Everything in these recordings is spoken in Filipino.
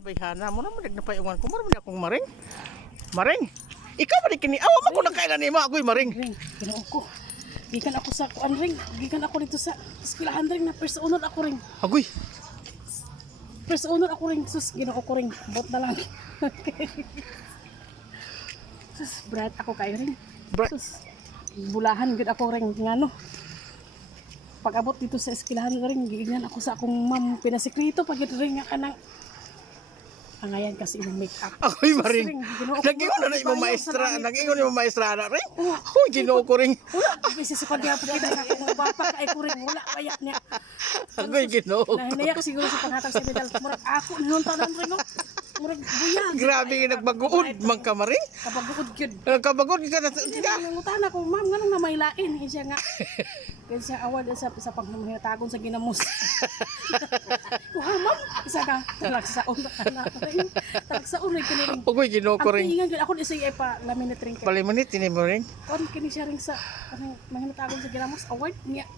Bayhana mo na madag na payungan ko mo akong maring. Maring. Ikaw ba di kini awa man ko nakailan nimo ako'y maring. Ring, ginawa ko. Gikan ako sa kuan ring. Gikan ako dito sa eskwelahan ring na first honor ako ring. Agoy. First honor ako ring. Sus, ginako ko ring. Bot na lang. Sus, brat ako kayo ring. Sus, bulahan gid ako ring ngano. Pag abot dito sa eskwelahan ring, giingnan ako sa akong ma'am pinasekreto pag ring nga kanang angayan kasi imong make up. Ako'y maring. Nag-ingon na imong maestra, nag-ingon imong maestra na ring. Hoy Ginoo ko ring. Kasi sa pagyapo kita sa akong bata kay ko ring wala kaya niya. Ako'y Ginoo. Nahinaya ko siguro sa panghatag sa medal. Murag ako noon tanan ring. Murag buyag. Grabe nga nagbaguod man ka maring. Kapagod gyud. Kabagod ka na. Nangutan ako, ma'am, nganong namaylain siya nga. Kaya siya award sa pagmamahitagon sa ginamos. Kuha, ma'am. Isa ka. Talagsaon na. Talagsaon rin kini ring. Ako'y Ginoo ko Ang ring. tingan gyud ako isay ay pa laminate ring. Palimanit ini mo ring. Kon kini siya ring sa mahitagon sa ginamos award niya.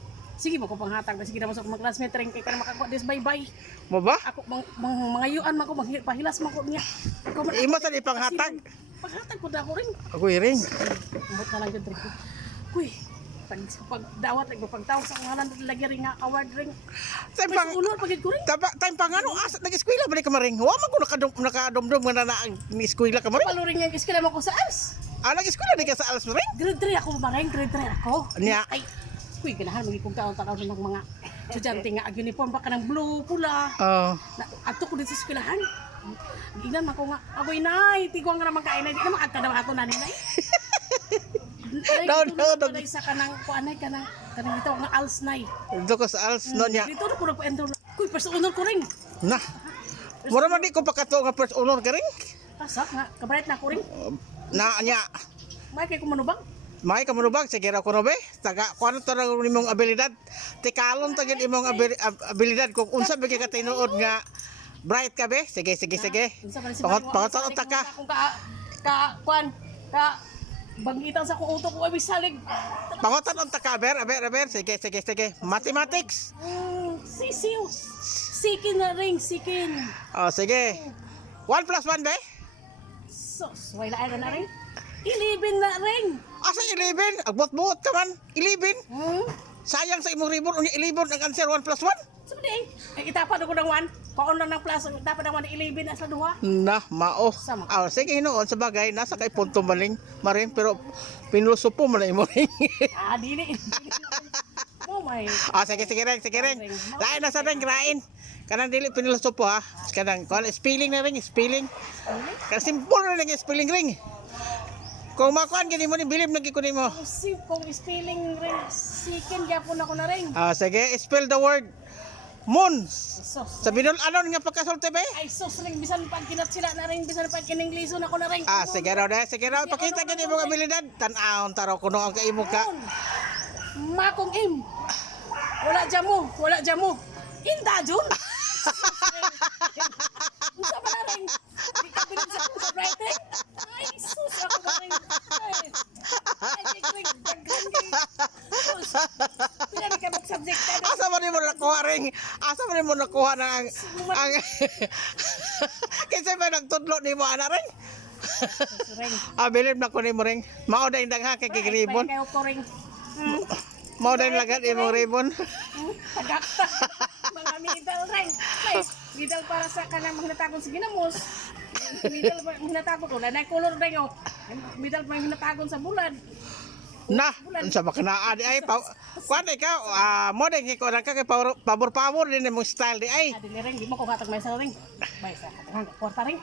Sige mo ko panghatag ba sige na masok mga classmate ring kay para makakuha this bye-bye. Mo ba? Ako mangayuan man ko pahilas man ko niya. Imo sa ipanghatag. Panghatag ko na ako ring. Ako'y ring. Ambot na lang yun, Rico. Kuy, pag dawat, pagtawag sa ngalan, lagi rin nga award ring. Time May pang sunod, pagid ko rin. time pang ano asa nag-eskwela ba ka maring? Wa man ko nakadomdom nga na ni eskwela ka maring. Palo rin yung iskila mo ko sa ALS. Ah, nag-eskwela di ka sa Alas maring? Grade 3 ako maring, grade 3 ako. Niya. Ay, kuy, ganahan, magiging taon-taon ng mga estudyante nga, uniform baka ng blue, pula. Ato ko din sa eskwelahan. Ginan man ko nga, agoy nay, tigwang nga naman kain na, di naman agtadaw ako na ninay. Ay, sa kanang kuanay kanang dito nga ALS nay. Dito ko sa Alas no niya. Dito na ko nagpa-enroll. Kuy, first honor ko ring. Na. Mura man di ko pakato nga first honor ka ring. Pasak nga, kabaret na ko ring. Na niya. May kay kumanubang. May kamunubag sige ra ko no be. Taga kuano to ra imong abilidad. Tikalon tagid imong abilidad kung unsa ba ka tinuod nga bright ka be. Sige. Pangot ta ka. Kung ka kuan ka bangitan sa ko utok ko ay salig. Pangotan unta ka aber. Sige. Mathematics. Sisiw. Sikin na ring, sikin. Oh, sige. 1 plus 1 be? Sos, wala ay na ring. 11 na ring. Asa 11? Agbot-bot ka man. 11? Hmm? Sayang sa imong ribbon. Unya 11 ang answer 1 plus 1? Sabi din, ay itapad ako ng 1. Paon lang ng plus, itapad ng 1, 11 na sa duha. Na, mao. Sama. Ah, sige hinoon sa bagay. Nasa kay punto maling. Maring, pero pinusupo mo na imo ring. Dili. Oh my. Ah, sige ring. Lain na sa ring, rain. Kanang dili pinusupo ha. Kanang, spelling na ring, spelling. Kanang simple na ring, spelling ring. Kung makuan gini mo ni bilib nagi kunin mo. Kung spelling ring, sikin gyapon ako na ring. Ah, sige, spell the word moon. Sos. Sabi nun, ano nga pagkasulti ba? Ay sos ring bisan pag kinat sila na ring bisan pag kininglisyon ako na ring. Ah, sige raw. Pakita gini mo abilidad. Tan-aon taraw kuno ang kaimo ka. Makong im. Wala jamo. Hinda jud. Unsa ba na ring? Di ka bilib sa writing. Ay sus ako ba ring. Ay ring daghan kay. Sus. Pila ka mag subject ka. Asa man mo nakuha ring? Asa man mo nakuha na ang Kinsa ba nagtudlo nimo ana ring? Ring. Ah, bilib na kunin mo ring. Mao na indang ha kay ribbon. Kayo ko ring. Mao na lagad imong ribbon. Tagakta. Mga middle ring. Middle para sa kanang magnatagon sa ginamos. Middle magnatagon ko. Lanay color ring o. Middle magnatagon sa bulad. Na, unsa ba kana di ay kuan ikaw mo din ko na ka kay pabor din imong style di ay. Dili ring di mo ko hatag may sa ring. May sa hatag kwarta ring.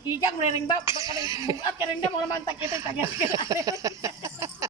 Igang mo ring ba? Baka ring buat ka ring da mo naman tag ito tagyan.